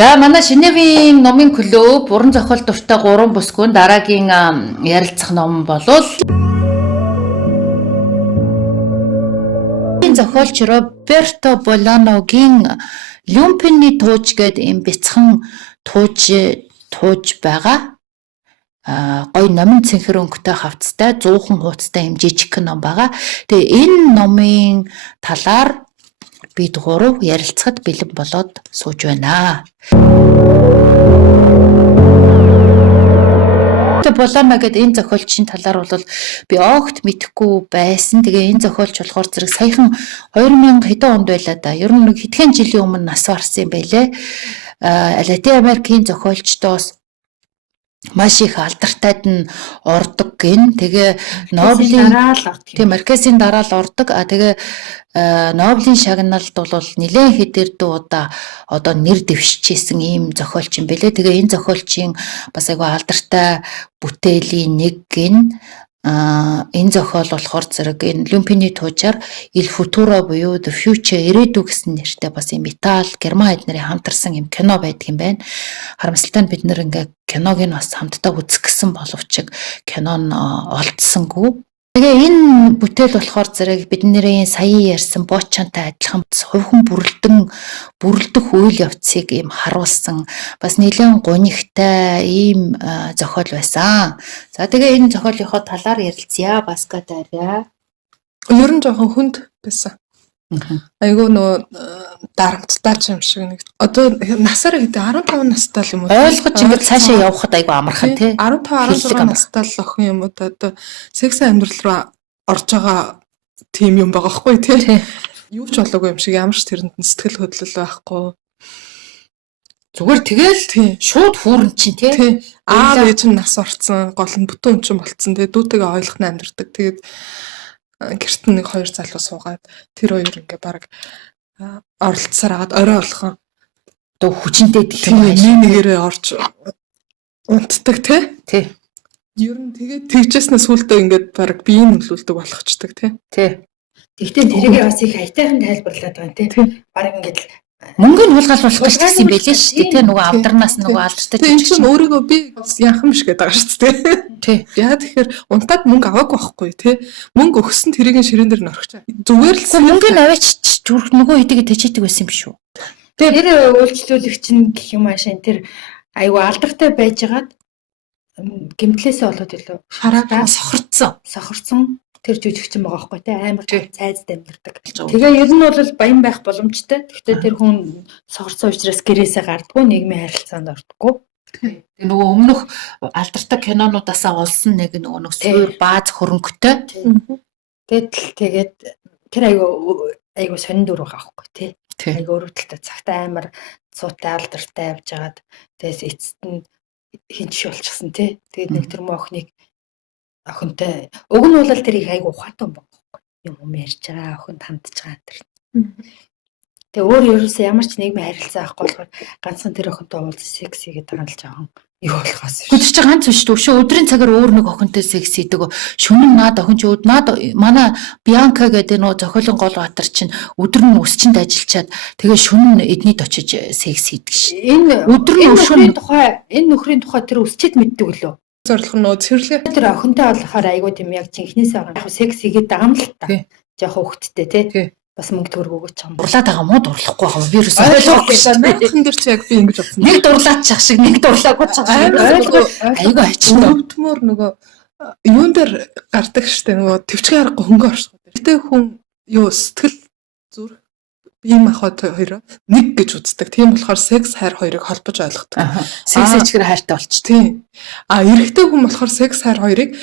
За манай Шинэвийн номын клуб уран зохиол дуртай 3 бүсгүйн дараагийн ярилцах ном болвол зохиолч Роберто Боланогийн Люмпиний тууж гэдэг юм бяцхан тууж байгаа. Гой номын цэнхэр өнгөтэй хавцтай 100хан хуудастай юм жижиг ном байгаа. Тэгээ энэ номын талаар бид гурав ярилцахад бэлэн болоод сууж байна. Болано гэдэг энэ зохиолчийн талаар бол би огт мэдэхгүй байсан. Тэгээ энэ зохиолч болохоор зэрэг саяхан 2000 хэдэн онд байлаа да. Ер нь нэг хэдхэн жилийн өмнө нас барсан юм байлээ. Латин Америкийн зохиолчдоос маш их алдартай нь ордог гин. Тэгээ Нобелийн Маркесийн дараа л ордог. Тэгээ Нобелийн шагналд бол нэлээд хэдэрдүү удаа одоо нэр дэвшижсэн ийм зохиолч юм бэлээ. Тэгээ энэ зохиолчийн бас айгүй алдартай бүтээлийн нэг гин. Энэ зохиол болохоор зэрэг энэ Люмпиний туужаар Il Futuro буюу The Future ирээдүй гэсэн нэртэй бас юм Итали, Герман хэд нарын хамтарсан юм кино байдаг юм байна. Харамсалтай нь бид нэр ингээ киног нь бас хамтдаа үзэх гэсэн боловч кино нь олдсонгүй. Тэгээ энэ бүтээл болохоор зэрэг бидний сая ярьсан Бочантай адилхан хувьхан бүрлдэх үйл явцыг ийм харуулсан бас нэлээд гонигтай ийм зохиол байсан. За тэгээ энэ зохиолынхоо талаар ярилцъя. Баскатай арай. Ер нь жоохон хүнд байсан. Айгуу нөө дарамттай юм шиг нэг. Одоо насаараа гэдэг 15 настай л юм уу? Ойлгож ингэж цаашаа явхад айгуу амархан тий. 15 16 настай л охин юм уу? Одоо секси амьдрал руу орж байгаа тийм юм байгаа хгүй тий. Юу ч болоогүй юм шиг ямар ч тэрэнд нь сэтгэл хөдлөл байхгүй. Зүгээр тэгэл шууд хүүрэн чинь тий. Аав ээж нь нас орцсон, гол нь бүтэн хүн чинь болцсон тий. Дүүтэйгээ ойлгохны амьдэрдэг. Тэгээд гэрт нэг хоёр залуу суугаад тэр хоёр ингээ баг оролцсоор агаад орой болгон одоо хүчинтэй тийм нэгээрээ орж унтдаг тий. Ер нь тэгээд тэгжсэнээс сүултээ ингээд баг биеийн нөлөөлдөг болгочдөг тий. Тэгтээ тэрийг бас их аятайхан тайлбарлаад байгаа тий. Баг ингээд мөнгөний хулгайлуулах гэж гэсэн юм байлээ шүү дээ. Нөгөө авдарнаас нөгөө алдартай чинь өөрийгөө би яах юм шиг гэдэг байгаа шүү дээ. Тий. Яа тэгэхээр унтаад мөнгө аваагүй байхгүй тий. Мөнгө өгсөн тэрийг ширээн дээр нь орчих. Зүгээр л мөнгөний аваач нөгөө хэдийгэ тэжээдэг байсан юм биш үү? Тэр үйлчлүүлэгч нь гэх юм аашин тэр айгүй алдартай байжгаад гэмтлээсээ болоод илүү хараагаа сохорцсон тэр жүжигчин байгаа байхгүй те амар цайз дамжирдаг. Тэгээ ер нь бол баян байх боломжтой. Гэхдээ тэр хүн сохорцсон учраас гэрээсээ гардггүй нийгмийн харилцаанд ордоггүй. Тэгээ нөгөө өмнөх алдартай кинонуудаасаа олсон нэг суур бааз хөрөнгөтэй. Тэгээд тэр айгүй сонин дүр байгаа байхгүй тий. Айгүй өрөвдөлтөй цагтаа амар цуутай алдартай явж хагаад тэгээс эцэст нь хинч болчихсон тий. Тэгээд нэг тэр охинтой уг нь бол тэрийг айгүй ухаантай юм байна. Юм ярьж байгаа охинд хандж байгаа тэр. Тэгээ өөр ерөөсөө ямар ч нийгмийн харилцаа авахгүй болохоор ганцхан тэр охинтой уулз секси гэдэг байгаа л жоохон юу болохоос биш. Өдөр чи ганц биш шүү. Өдрийн цагаар өөр нэг охинтой секс хийдэг. Шөнө наад охин чи манай Бианка гэдэг нөө зохиолын гол баатар чинь өдөр нь өсчөнд ажиллачаад тэгээ шөнө эднийд очиж секс хийдэг ш. Энэ нөхрийн тухай тэр өсчээд мэддэг лөө. Зорилго нөө цэвэрлэгээ тэр охинтой болохоор айгуу тийм яг чинхнээсээ байгаа. Яг секс хийгээд байгаа юм л та. Жохон хөвгттэй тий. Бас мөнгө төгрөг өгөөч юм. Дурлаад байгаа мó дурлахгүй байгаа мó вирус ойлгохгүй шээ. Хэн дээр чи яг би ингэж бодсон. Нэг дурлаад чах шиг нэг дурлаагүй чах шиг айгуу ачна. Өвдмөр нөгөө юун дээр гардаг штэ нөгөө төвчгийн аргагүй хөнгө орших. Гэтэ хүн юу сэтгэл зүрх бие махбод хоёроо нэг гэж үздэг. Тийм болохоор секс хайр хоёрыг холбож ойлгодог. Секс ичгээр хайртай болч. Тийм. Эрэгтэй хүн болохоор секс хайр хоёрыг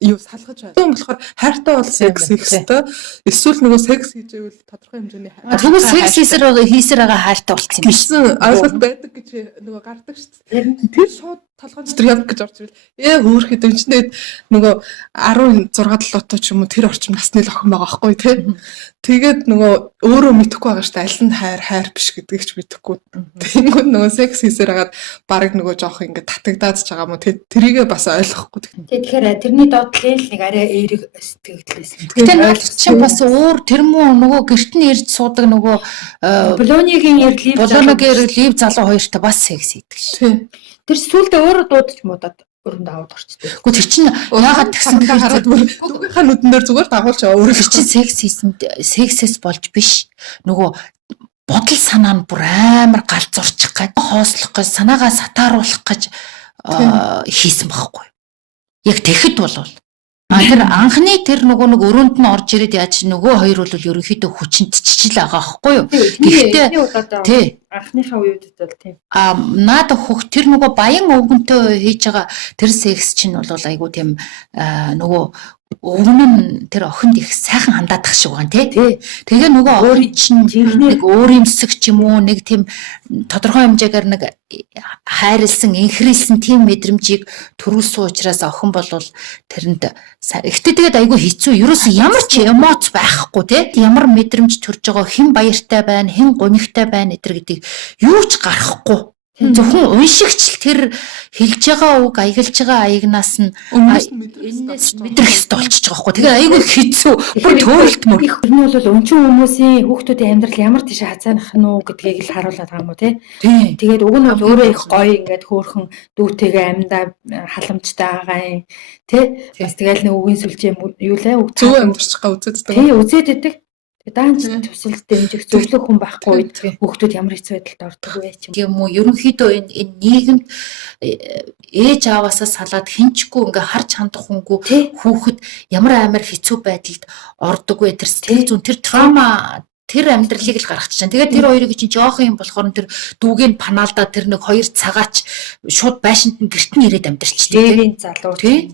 юу салгаж байна. Тийм болохоор хайртай бол секс хийх ёстой. Эсвэл нөгөө секс хийж байвал тодорхой хэмжээний хайр. Тэгвэл секс хийсээр байгаа хайртай болчихсон юм биш. Ойлголт байдаг гэж нөгөө гардаг шүү дээ. Тэр шууд толгойн дотор яг гэж орж ирэл. Хөөрхэд өнчнээд нөгөө 16 7 ч юм уу тэр орчим насны л охин байгаа байхгүй тий. Тэгээд нөгөө өөрөө мэдэхгүй байгаа шүү дээ. Аль нь хайр биш гэдгийг ч мэдэхгүй. Тэнгүүд нөгөө секс хийсээр хагаад баг нөгөө жоох ингэ татагдаад ч байгаа юм уу тэрийгээ бас ойлгохгүй. Тэгэхээр тэрний дотлын л нэг арай эерэг сэтгэлээс. Гэтэ наад чинь бас өөр тэр муу нөгөө гэрт нь ирж суудаг нөгөө Болонигийн лив залуу хоёртой бас секс хийдэг ш. Тэр сүулдэ өөрөө дуудаж муудаад өрөнд аваад орчдөг. Гэхдээ тэр чинь яагаад тэгсэн гэхээр хараад нүгийнхаа нүдэн дээр зүгээр дагуулж өөрөө чинь секс хийсэн сексэс болж биш. Нөгөө бодол санаа нь бүр амар галзуурчих гэж хоослох гэж санаагаа сатааруулах гэж хийсэн байхгүй. Яг тэгэхэд бол тэр анхны тэр нөгөө нэг өрөөнд нь орж ирээд яаж нөгөө хоёр бол ерөнхийдөө хүчинд чичил байгаа байхгүй юу. Гэхдээ тий анхныхаа үед бол тийм. Наад хөх тэр нөгөө баян өвгөнтэй хийж байгаа тэр секс чинь бол айгу тийм нөгөө өвгөн нь тэр охинд их сайхан хандаадах шиг байна тий. Тэгээ нөгөө өөр чинь нэг өөр юмсэг ч юм уу нэг тийм тодорхой хэмжээгээр нэг хайрлсан инхрийлсэн тийм мэдрэмжийг төрүүлсэн учраас охин болвол тэрэнд ихтэй тэгээд айгүй хэцүү. Ерөөс ямар ч эмоц байхгүй тий. Ямар мэдрэмж төрж байгаа хэн баяртай байна, хэн гонигтай байна гэдэр гэдгийг юу ч гарахгүй. Зөвхөн уншигч тэр хэлж байгаа үг аяглаж байгаа аягнаас нь энэс мэдрэх хэрэгтэй болчихж байгаа байхгүй. Тэгээ айгүй хэцүү. Бүр төөрөлт мөр. Тэр нь бол өнчин хүмүүсийн хүүхдүүдийн амьдрал ямар тийш хазаанах нь уу гэдгийг л харуулдаг юм уу тий. Тэгээд уг нь бол өөрөө их гоё ингээд хөөхөн дүүтэйгээ амьдаа халамжтай байгаа юм тий. Бас тэгэл нэг үгийн сүлжээ юу лээ үг зөв амьдчих га үзээд. Тий үзээд идэг. Даанч төсөлд дэмжих зөвлөх хүн байхгүй үед хүүхдүүд ямар хэцүү байдалд ордог вэ ч юм уу. Ерөнхийдөө энэ нийгэмд ээж аваасаа салаад хинчгүй ингээ харж хандах хүнгүй хүүхэд ямар амар хэцүү байдалд ордог вэ. Тэр сэтгэл зүйн тэр траума тэр амьдралыг л гаргачих чинь. Тэгээд тэр хоёрыг чинь жоохон юм болохоор тэр дүүгийн панаалда тэр нэг 2 цагаач шууд байшинд нь гэрт нь ирээд амьдарчтэй. Дээрийн залуу тий.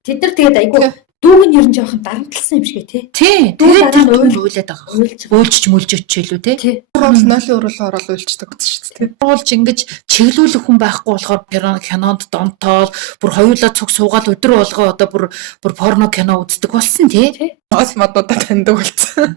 Тэд нар тэгээд айгүй дүүг нь ер нь жоохон дарамтлсан юм шиг тий. Тэгээд тэр дүүг уйлаад байгаа. Уйлж мөлжөч хэлүү тий. Бол нойлын өрөөлөө ороод уйлчдаг гэсэн шүү дээ. Уулж ингэж чиглүүлэх хүн байхгүй болохоор кинонд донтоол бүр хоёулаа цуг суугаад өдөр болгоо одоо бүр порно кино үздэг болсон тий. Ос модуудаа таньдаг болсон.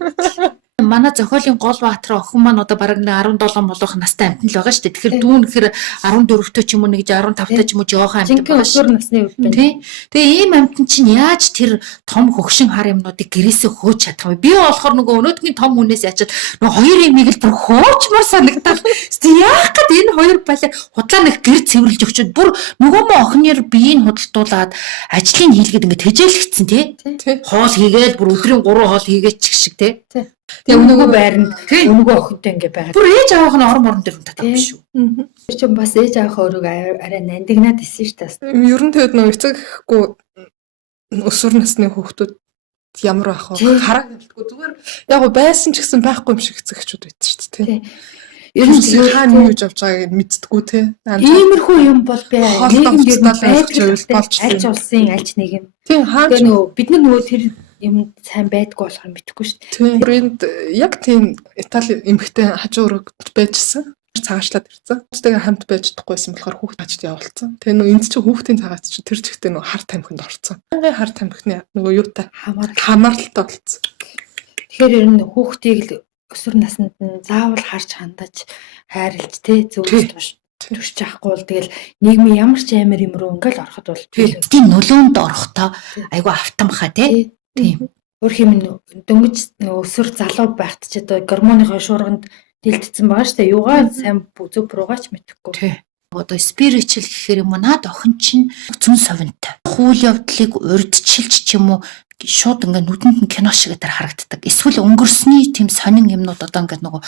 Манай зохиолын гол баатар охин маань одоо бараг 17 молох настай амтан л байгаа шүү дээ. Тэгэхээр дүүн гэхээр 14-т ч юм уу нэг 15-т ч юм уу жоохон амтан байгаа шүү. Насны үед байна. Тэгээ ийм амтан чинь яаж тэр том хөгшин хар юмнуудыг гэрээсээ хөөж чадах вэ? Би болохоор нөгөө өнөөдрийн том хүнээс ячаад нөгөө хоёр имийг л бүр хөөчмөр санагдаад. Яах гээд энэ хоёр балай худлаа нэг гэр цэвэрлж өгчөөд бүр нөгөө мө охиноор биеийг худалдуулаад ажлыг хийлгээд ингээд тэжээлгцэн тий. Хоол хийгээл бүр өдрийн 3 хоол хийгээч шиг тий. Тэгээ өнөөгөө байранд өнөөгөө охинтой ингээ байгаа. Бүр ээж аавах нь орон дээр татдаг биш үү? Тэр чинь бас ээж аавах өөрөө арай нандинаад исэн шүү дээ. Ер нь тэгээд нөгөө эцэг гэхгүй өсвөр насны хүүхдүүд ямар байх вэ? Хараа хэмтэлгүй зүгээр яг байсан ч гэсэн байхгүй юм шиг эцэгчүүд байт шүү дээ. Ер нь хаана юу явж байгааг мэддэггүй те. Иймэрхүү юм бол нийгэмд болж аль улсын альч нийгэм. Тийм хаана нөгөө бид нар нөгөө тэр юм сайн байдгүй болохоор мэдэхгүй шүү дээ. Тэнд яг тийм Итали эмэгтэй хажуу өрөөнд байжсэн. Цагаачлаад ирсэн. Тэгээ хамт байж чадахгүйсэн болохоор хүүхд хажид явуулсан. Тэгээ нөгөө энд чинь хүүхдийн цагаач чинь тэр чигтээ нөгөө хар тамхинд орсон. Хамгийн хар тамхины нөгөө юутай хамааралтай болсон. Тэгэхээр ер нь хүүхдийг л өсвөр наснд нь заавал харж хандаж хайрлж тэ зөвлөж турш яахгүй бол тэгэл нийгмийн ямар ч амар юм руу ингээл ороход бол тийм нөлөөнд орохдоо айгу автамхаа тий. Тийм. Өөр хэм дөнгөж өсвөр залуу байхад ч одоо гормоныхоо шуурганд дэлгэцсэн байгаа шүү дээ. Юугаар сайн зөв буруугаач мэдэхгүй. Тий. Одоо spiritual гэхээр юм наад охин чинь зүн совинтой. Хүл явдлыг урьдчилж ч юм уу шууд ингээ нүдэнд нь кино шиг дээр харагддаг. Эсвэл өнгөрсний тийм сонин юмнууд одоо ингээ нөгөө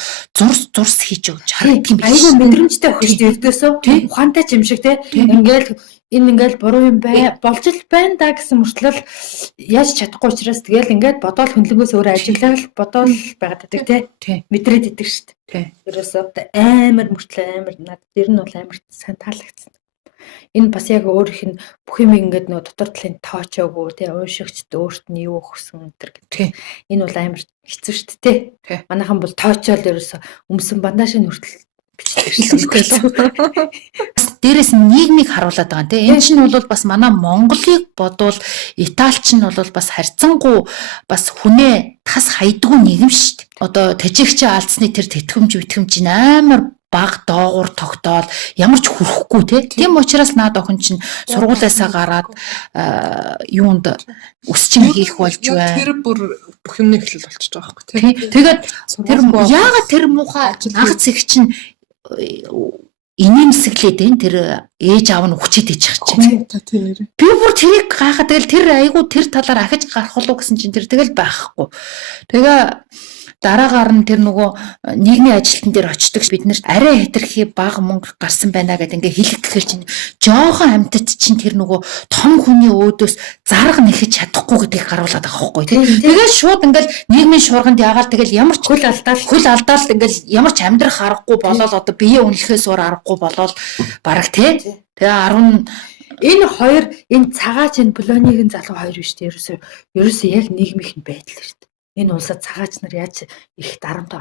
зурс хийж өгч харагддаг юм байна. Айгүй мэдрэмжтэй өгч өрдөөсөө ухаантай юм шиг те. Ингээл энэ ингээл буруу юм болж л байна да гэсэн мөртлөө яаж чадахгүй учраас тэгэл ингээд бодоол хөндлөнгөөс өөрөө ажиглал бодоол байгаад байдаг те. Мэдрээд идэг шүү дээ. Ерөөсөө амар мөртлөө амар надад ер нь бол амар сайн таалагдсан. Энэ бас яг өөрийнх нь бүх юм ингээд нөгөө дотор талын тоочоогүй тий уушигчд өөрт нь юу өгсөн энэ гэх. Энэ бол амар хэцүү шүү дээ тий. Манайхан бол тоочоол ерөөсө өмсөн бандажын хүртэл дээрээс нь нийгмийг харуулад байгаа тийм. Энэ чинь бол бас манай Монголыг бодвол Италич нь бол бас харьцангуй бас хүнээ тас хайдгүй нийгэм шүү дээ. Одоо тэжээгчээ алдсны тэр тэтгэмж нь амар баг доогуур тогтоод ямар ч хүрэхгүй тийм учраас наад охин чинь сургуулиасаа гараад юунд өсчин хийх болж байна. Тэр бүр бүх юмны эхлэл болчихж байгаа байхгүй тийм. Тэгээд тэр яагаад тэр муухай агц их чинь инээмсэглээд энэ тэр ээж аав нь хүчээд иж чинь. Би бүр тэрийг гайхаад тэгэл тэр айгу тэр талаар ахиж гарах болов гэсэн чинь тэр тэгэл байхгүй. Тэгээ дараагаар нь тэр нөгөө нийгмийн ажилтан дээр очдог бид нэр арай хэтэрхий бага мөнгө гарсан байна гэдэг ингээ хэлэх гэхэл чинь жоохон амьтад чинь тэр нөгөө том хүний өөдөөс зарга нэхэж чадахгүй гэдгийг харуулдаг байгаа байхгүй тийм. Тэгээд шууд ингээл нийгмийн шуурганд яагаад тэгэл ямар ч хөл алдаал ингээл ямар ч амьдрах аргагүй болоод одоо бие үнэлэхээс өөр аргагүй болоод бараг тийм. Тэгээ 10 энэ хоёр энэ цагаач энэ Полонигийн залуу хоёр биш тийм ерөөсөө яг нийгмийнх нь байдал шүү дээ. Энэ улсад цагаач нар яаж их дарамт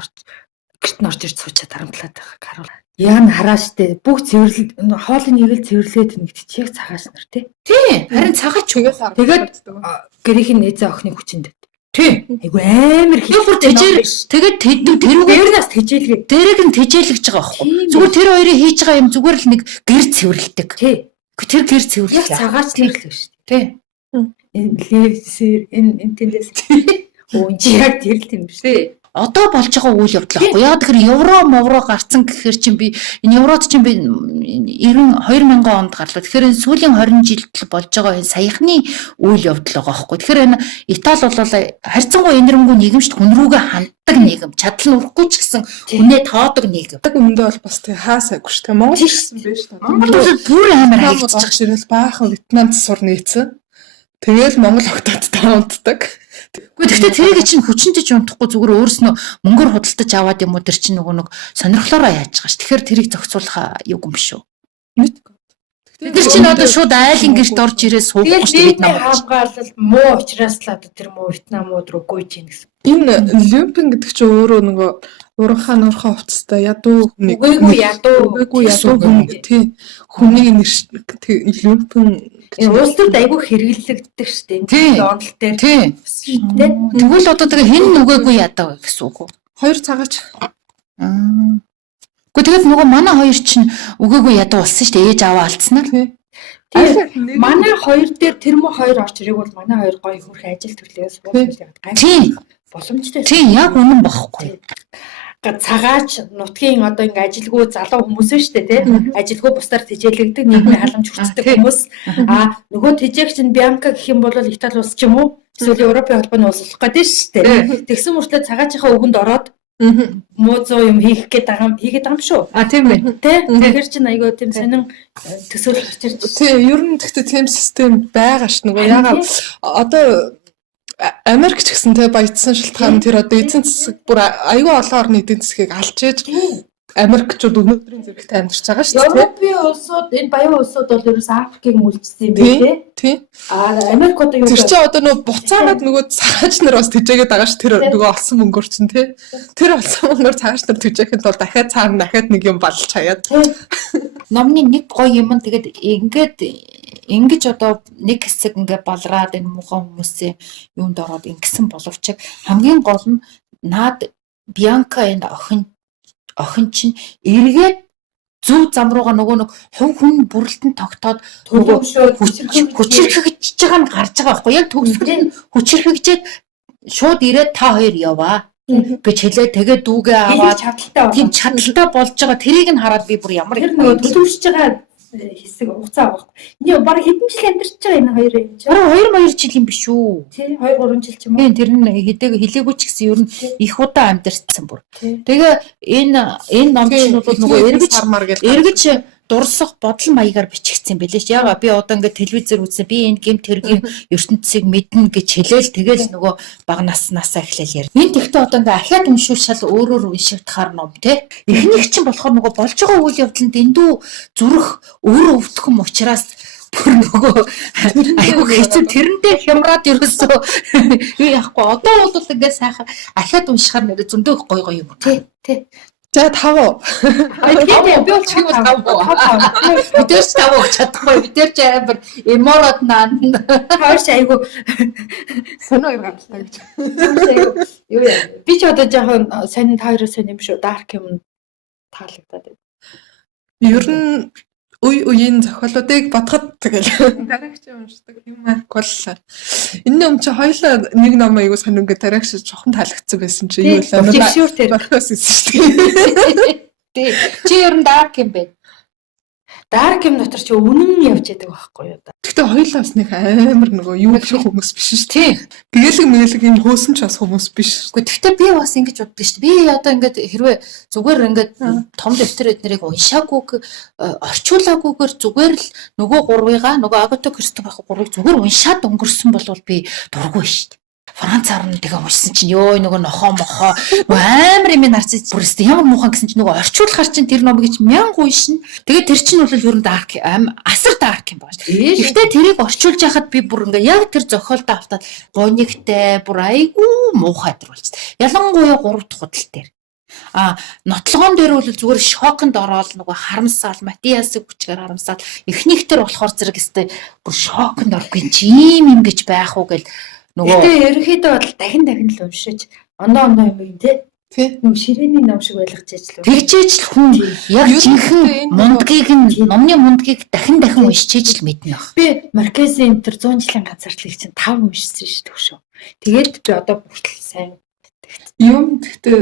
гэрт нь орж ирж суучаад дарамтлаад байгааг харуул. Яа хараа штэ бүх цэвэрлэл хоолны нэрэл цэвэрлээд нэгт яг цагаач нар тий. Харин цагаач тэгээд гэрийнх нь эзэн охины хүчинд. Тий. Айгу амар хийх бүр тэжээр тэгээд тэрнээс тэжээлгээ. Дээрэг нь тэжээлгэж байгаа байхгүй. Зүгээр тэр хоёрыг хийж байгаа юм зүгээр л нэг гэр цэвэрлдэг. Тий. Тэр гэр цэвэрлэх. Яг цагаач цэвэрлэх шүү дээ. Тий. Энэ левсэр энэ тэндээс чи яг тэр л юм шээ. Одоо болж байгаа үйл явдал байхгүй. Яг тэгэхээр евро гарцсан гэхээр чинь би энэ еврод чинь би 2000 онд гарлаа. Тэгэхээр энэ сүүлийн 20 жилд болж байгаа энэ саяхны үйл явдал байгаа байхгүй. Тэгэхээр энэ Итали бол харьцангуй энэрэнгүй нийгэмшд хүн рүүгээ ханддаг нийгэм. Чадал нь өрөхгүй ч гэсэн хүнээ тоодог нийгэм. Яг өмнөдөө бол бас тэг хаасаагүй шүү дээ. Монгол гэсэн байж та. Монгол бүр амар хаягдчих ширэл баахан Вьетнамд сур нийцэн. Тэгэл Монгол огтод таунтдаг. Гэхдээ тэрийг чинь хүчнтэй ч унтахгүй зүгээр өөрснөө мөнгөөр худалдаж аваад юм уу тэр чинь нөгөө нэг сонирхлоороо яаж байгаа ш. Тэгэхээр тэрийг зохицуулах юг юм шүү. Тэр чинь одоо шууд айлын гэрт орж ирээ суухгүй ш. Бид нар хамгаалал муу учраас л одоо тэр муу Вьетнамууд руу гүйж ийн гэсэн. Энэ люмпинг гэдэг чинь өөрөө нөгөө уранхаа нурхаа хувцастай ядуу хүн. Үгүй ядуу хүн тий. Хүний люмпинг улс төрд айгүй хэрэглэгддэг шүү дээ. Онол дээр. Тийм. Тэгвэл одоо тэгээ хэн нүгээгүй ядаа гэсэн үг үү? Хоёр цагаач. Гэхдээ тэгээд нөгөө манай хоёр чинь үгээгүй ядаа болсон шүү дээ. Ээж аваа алдснаар. Тийм. Манай хоёр дээр тэр мө хоёр орч ирэх бол манай хоёр гоё хөрх ажил төрлөөс буулгаж яваад. Тийм. Боломжтой. Тийм, яг үнэн багхгүй. Цагаач нутгийн одоо ингээ ажилгүй залуу хүмүүс шүү дээ тийм ажилгүй бусдаар тэжээлэгдэг нийгмийн халамж хүртдэг хүмүүс нөгөө тэжээгч нь Бианка гэх юм бол Итали улс ч юм уу эсвэл Европын холбооны улс болох гэдэг шүү дээ тэгсэн мөртлөө цагаачийнхаа үгэнд ороод муу зөө юм хийгээд байгаа юм шүү Тийм байна тэгэхээр чинь айгаа тийм сонин төсөөлөл гарч ирж тийм ер нь гэхдээ тийм систем байгаа ш нөгөө яагаад одоо Америк ч гэсэн тэ баяжсан шалтгаан тэр одоо эзэн засаг бүр аюул олон орны эдийн засгийг алж ээж Америкчууд өнөөдрийн зэрэгтэй амьдарч байгаа шүү дээ. Европын улсууд энэ баян улсууд бол ерөөс Африкийг үлдсэн юм байна тий. Америк одоо юу Тэр чинь одоо нөгөө буцаагаад нөгөө цагаач нар бас тэжээгээд байгаа ш тэр нөгөө олсон мөнгөөр чинь тий. Тэр олсон мөнгөөр цагаач нар тэжээхэд бол дахиад цаана дахиад нэг юм балж хаяад. Номны нэг гоё юм тэгээд ингэж одоо нэг хэсэг ингээ балраад энэ муухай хүмүүсийн юунд ороод ингэсэн боловч хамгийн гол нь наад Бианка энэ охин чинь эргээд зөв зам руугаа нөгөө нэг хувь хүн бүрэлдэн тогтоод хүчирхэгжиж байгаа нь гарч байгаа байхгүй яг төгсгөрийн хүчирхэгжээд шууд ирээд та хоёр яваа гэж хэлээ тэгээд дүүгээ аваад тийм чадaltaй болж байгаа тэрийг нь хараад би бүр ямар нөгөө төлөвшөж байгаа хэсэг хугацаа авахгүй. Энэ баг хэдэн жил амьдарч байгаа энэ хоёр юм чи. Бараг 2 жил юм биш үү? Тий 2-3 жил ч юм уу. Тэр нь хэлээгүй ч гэсэн ер нь их удаа амьдарчсан бүр. Тэгээ энэ ном чинь бол нөгөө эргэж дурсах бодол маягаар бичигдсэн байлээ ш. Яга би одоо ингээд телевизээр үзсэн би энэ гэмт хэргийн ертөнцийг мэднэ гэж хэлээл тэгэл нөгөө бага насаа эхлээл яар. Энэ тэгтээ одоо ингээд ахиад уншуулшаал өөрөөр уншигдахаар ном те. Эхнийх чинь болохоор нөгөө болж байгаа үйл явдланд эндүү зүрх өөрөө өвдөх юм учраас бүр нөгөө айгуу хэцүү тэрэндээ хямраад ерөөсөө юу яахгүй одоо бол ингээд сайхан ахиад уншихаар нэрэ зөндөө гоё юм тий. За 5. Тэгээд би бол чиг бол 5. Бидэрч 5 өгч чадахгүй. Бидэрч амар эмород наа. Хойш айгу сонио гаргалаа гэж. Юу яа. Би ч одоо жоохон сонин таараа сонь юм шүү. Дарк юм таалагдаад байна. Ер нь үеийн зохиолуудыг бодоход тэгэл дараагч уншдаг юм бол энэ юм чи хоёлаа нэг ном аягүй сонир ингээд дараагч жоохон таалагдсан байсан чи юу вэ? Жившүүр тэр. Борхоос ирсэн шүү дээ. Тий. Чи ер нь dark юм бэ? Dark юм дотор чи үнэн явж яадаг байхгүй юу? Гэхдээ хоёлаа бас нэг амар нөгөө юу гэх хүмүүс биш шүү дээ. Тий. Гээлэг юм хөөсөн ч бас хүмүүс биш. Гэхдээ би бас ингэж боддог шүү дээ. Би одоо ингээд хэрвээ зүгээр ингээд том дэвтэр эднэрийг уншаагүйг орчуулаагүйгээр зүгээр л нөгөө гурвыгаа нөгөө Агата Кристи байх гурвыг зүгээр уншаад өнгөрсөн бол би дургүй шүү дээ. Францаар нь тэгээ уншсан чинь ёо нөгөө нохоо мохоо амар юм нарциж бүрст ямар муухан гэсэн чинь нөгөө орчуулахар чинь тэр номыг чинь 1000 уншина. Тэгээ тэр чинь бол ер нь dark асар dark юм байна шүү дээ. Гэхдээ тэрийг орчуулж яхад би бүр ингээ яг тэр зохиолтой автаад гонигтай бүр айгүй муухай дэр болчихсон. Ялангуяа 3 дахь худал дээр. Нотлогоон дээр бол зүгээр шоконд ороод нөгөө харамсаал Матиасыг хүчээр харамсаал эхнийхтэр болохоор зэрэг өстэй бүр шоконд оргүй юм гэж байх уу гэл нөгөө ерөнхийдөө бол дахин л уншиж ондоо юм тий. Нүг ширээний ном шиг ойлгож ижлээ. Тэгжээж л хүн яг жинхэнэ мундгийг нь номны мундгийг дахин уншиж л мэднэ баг. Би Маркезийн тэр 100 жилийн ганцаардлыг чинь 5 уншсан шүү дээ шүү. Тэгээд би одоо бүртэл сайн юм гэхдээ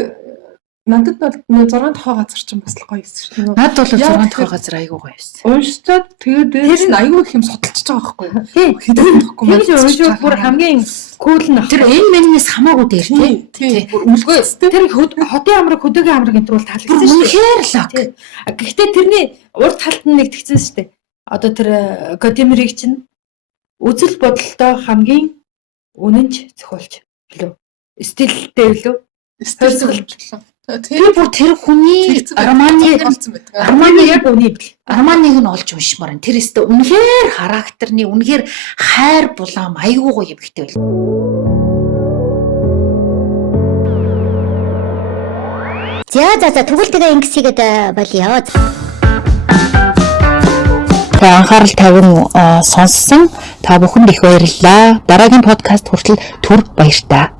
надад бол 6 дахь газар чинь бас л гоё юм шүү. Над бол 6 дахь газар айгүй гоё байсан. Уншчаад тэгээд дээрс нь айгүй их юм судалчихж байгаа байхгүй юу? Хэдэн документ уншиж бүр хамгийн кул нь тэр энэ мэнээс хамаагүй дээр тий. Үлгүй тэр хотын амраг хөдөөгийн амраг энэ төр бол таалагдсан шүү. Үнэхээр лаг. Гэхдээ тэрний урд талд нь нэгтгэсэн шүү дээ. Одоо тэр Кодимерийг чинь үзэл бодолтой хамгийн үнэнч зохиолч лөө. Стилтэй лөө. Стилтэй. Тэр бүр тэр хүний романыг болсон байдаг. Романыг үний романыг нь олж уншмаар энэ. Тэр өстө үнэхээр характерны үнэхээр хайр булаам айгүй гоё эмхтэй байл. За тэгвэл тэгээ ингэсгээд болёо. Тэгээ анхаарал тавин сонссон та бүхэнд их баярлалаа. Дараагийн подкаст хүртэл түр баярлалаа.